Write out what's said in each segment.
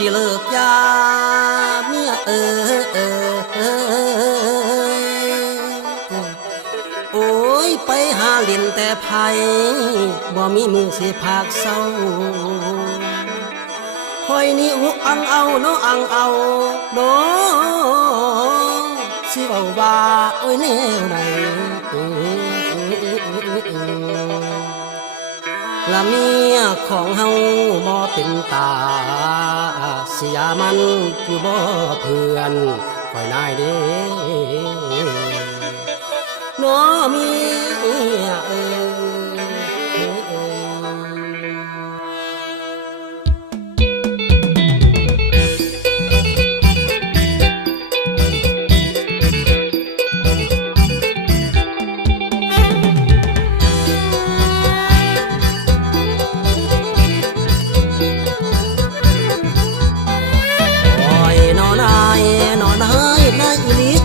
สิเลิกยาเมียโอ้ยไปหาเล่นแต่ไผบ่มีมือสิพากเศร้าคอยนี่อุกอังเอาเนาะอังเอาเนาะสิเอาว่าโอ้ยแนวไหนละเมียของเฮาบ่เป็นตาเสียมันอยู่บ่เพื่อนคอยนายเด้น้อเมีย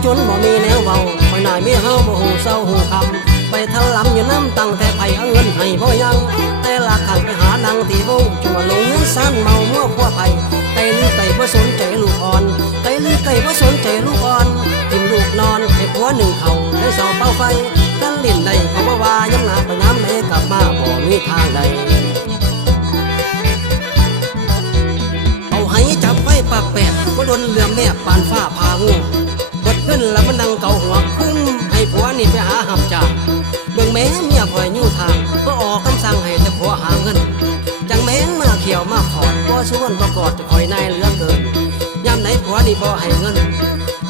จนบ่มีแนวเบาคอยนายมีเฮาบ่หูเศร้าหูคำไปทะลำอยู่น้ำตั้งแต่ไผเอาเงินให้บ่ยังแต่ละครั้งไปหานังตีวงจั่วลงเงินสั้นเมาเมื่อพัวไผไก่ลือไก่บ่สนใจลูกอ่อนไก่ลือไก่บ่สนใจลูกอ่อนทิ่มลูกนอนให้ผัวหนึ่งเข่าให้เสาเป้าไฟกันเล่นได้เขาบ่ว่าย้ำหน้าไปน้ำไหนกลับมาบ่มีทางใดเอาให้จับไฟปากแปดบ่โดนเหลื่อมแนบปานฟ้าพางูบดขึ้นแล้วมันนั่งเกาหัวคุ้มให้ผัวนี่ไปหาหับจ่าเบิ่งแม่เมียคอยยู่ทางก็ออกคำสั่งให้แต่ผัวหาเงินจังแม่งมาเขียวมาขอดบ่ชวนบ่กอดจะคอยนายเหลือเกินยามไหนผัวนี่บ่ให้เงิน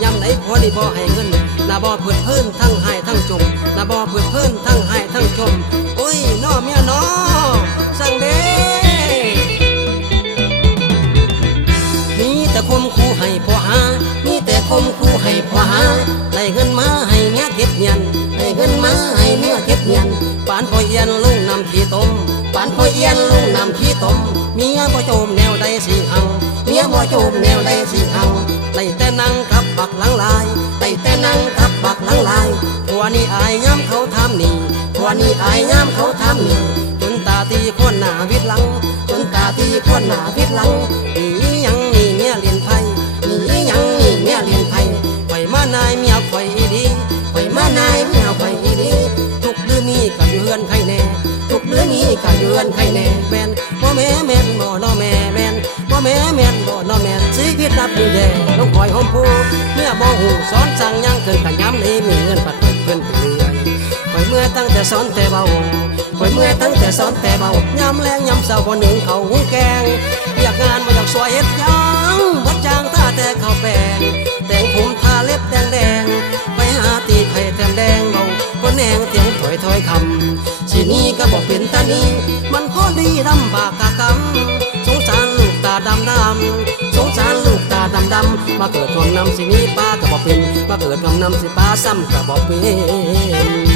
ยามไหนผัวนี่บ่ให้เงินน่าบ่เพื่อนเพิ่นทั้งให้ทั้งจมน่าบ่เพื่อนเพิ่นทั้งให้ทั้งจมโอ้ยน้อเมียน้อสั่งเด้มีแต่คมคู่ให้ผัวหามีแต่คมคู่ให้ผัวหาได้เงินมาให้เมียเก็บเงียนได้เงินมาให้เมียเก็บเงียนปานพ่อเอียนลุงนำขี้ต้มปานพ่อเอียนลุงนำขี้ต้มเมียบ่โจมแนวใดสิหังเมียบ่โจมแนวใดสิหังได้แต่นั่งกับบักหลังลายได้แต่นั่งกับบักหลังลายผัวนี่อายย้ำเขาทำนี่ผัวนี่อายย้ำเขาทำนี่จนตาตีคนหน้าวิดหลังจนตาตีคนหน้าวิดหลังนี่ยังนี่เมียเลียนไพ่นี่ยังนี่เมียเลียนไพ่ไข่มานายเมียไข่ดีไข่มานายเมียไข่ดีทุกเดือนนี้ก็เดือนไข่แน่ทุกเดือนนี้ก็เดือนไข่แน่แม่นบ่แม่แม่นบ่น้อแม่แม่นบ่แม่แม่นบ่น้อแม่นชีวิตนับดีแย่ต้องคอยหอมผู้เมื่อบ่หูสอนสั่งยังเกินขันย้ำนี้มีเงินปัดเพื่อนไปเรื่อยคอยเมื่อตั้งแต่สอนแต่เบาคอยเมื่อตั้งแต่สอนแต่เบาย้ำแรงย้ำเศร้าบ่หนึ่งเขาหุ้งแกงอยากงานมาอยากสวยเฮ็ดยังบ่จางท่าแต่เขาแปลงแต่งผมทาเล็บแดงแดงไปหาตีไข่แถมแดงเบาคนแหงเถียงถอยคำสีนี้ก็บอกเป็นตานี้มันพอดีลำบากกะกำสงสารลูกตาดำสงสารลูกตาดำมาเกิดความนำสีนี้ป้าก็บอกเป็นมาเกิดความนำสีป้าซ้ำก็บอกเป็น